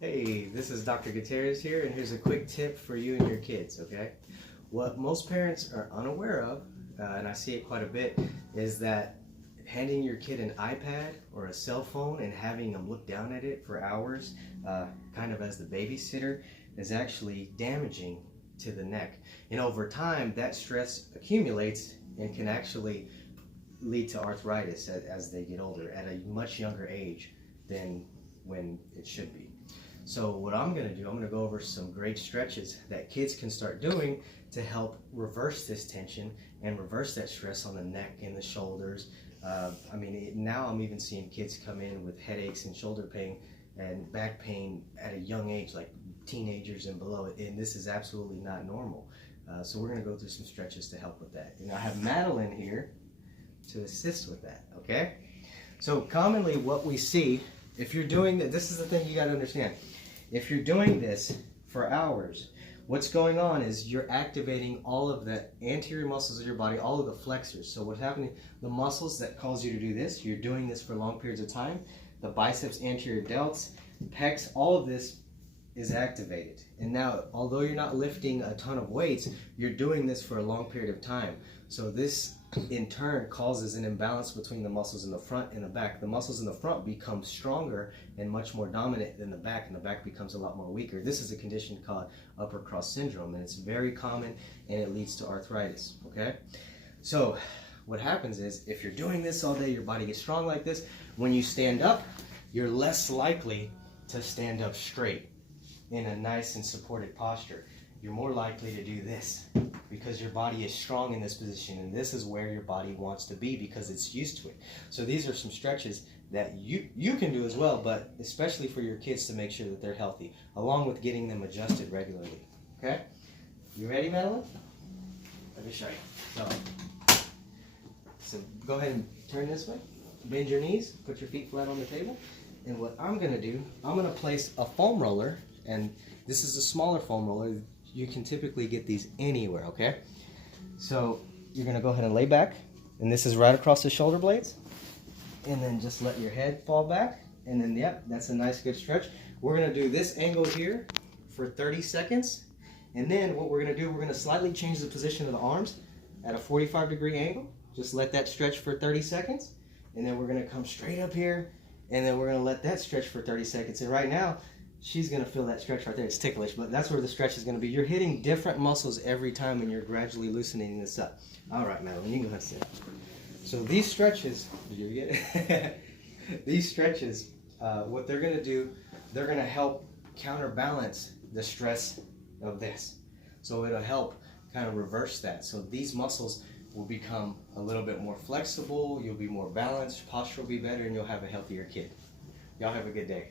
Hey, this is Dr. Gutierrez here, and here's a quick tip for you and your kids, okay? What most parents are unaware of, and I see it quite a bit, is that handing your kid an iPad or a cell phone and having them look down at it for hours, kind of as the babysitter, is actually damaging to the neck. And over time, that stress accumulates and can actually lead to arthritis as they get older at a much younger age than when it should be. So what I'm going to do, I'm going to go over some great stretches that kids can start doing to help reverse this tension and reverse that stress on the neck and the shoulders. Now I'm even seeing kids come in with headaches and shoulder pain and back pain at a young age, like teenagers and below, and this is absolutely not normal. So we're going to go through some stretches to help with that. And I have Madeline here to assist with that, okay? So commonly what we see, if you're doing that, this is the thing you got to understand. If you're doing this for hours, what's going on is you're activating all of the anterior muscles of your body, all of the flexors. So what's happening, the muscles that cause you to do this, you're doing this for long periods of time. The biceps, anterior delts, pecs, all of this is activated. And now, although you're not lifting a ton of weights, you're doing this for a long period of time. So this in turn causes an imbalance between the muscles in the front and the back. The muscles in the front become stronger and much more dominant than the back, and the back becomes a lot more weaker. This is a condition called upper cross syndrome, and it's very common, and it leads to arthritis, okay? So what happens is, if you're doing this all day, your body gets strong like this. When you stand up, you're less likely to stand up straight in a nice and supported posture. You're more likely to do this because your body is strong in this position, and this is where your body wants to be because it's used to it. So these are some stretches that you can do as well, but especially for your kids to make sure that they're healthy, along with getting them adjusted regularly. Okay? You ready, Madeline? Let me show you. So go ahead and turn this way. Bend your knees, put your feet flat on the table. And what I'm going to do, I'm going to place a foam roller, and this is a smaller foam roller. You can typically get these anywhere, okay? So you're going to go ahead and lay back, and this is right across the shoulder blades. And then just let your head fall back, and then, yep, that's a nice good stretch. We're going to do this angle here for 30 seconds. And then what we're going to do, we're going to slightly change the position of the arms at a 45-degree angle. Just let that stretch for 30 seconds. And then we're going to come straight up here, and then we're going to let that stretch for 30 seconds. And right now, she's going to feel that stretch right there. It's ticklish, but that's where the stretch is going to be. You're hitting different muscles every time, and you're gradually loosening this up. All right, Madeline, you can go ahead and sit. So these stretches, did you get it? These stretches, what they're going to do, they're going to help counterbalance the stress of this. So it'll help kind of reverse that. So these muscles will become a little bit more flexible, you'll be more balanced, posture will be better, and you'll have a healthier kid. Y'all have a good day.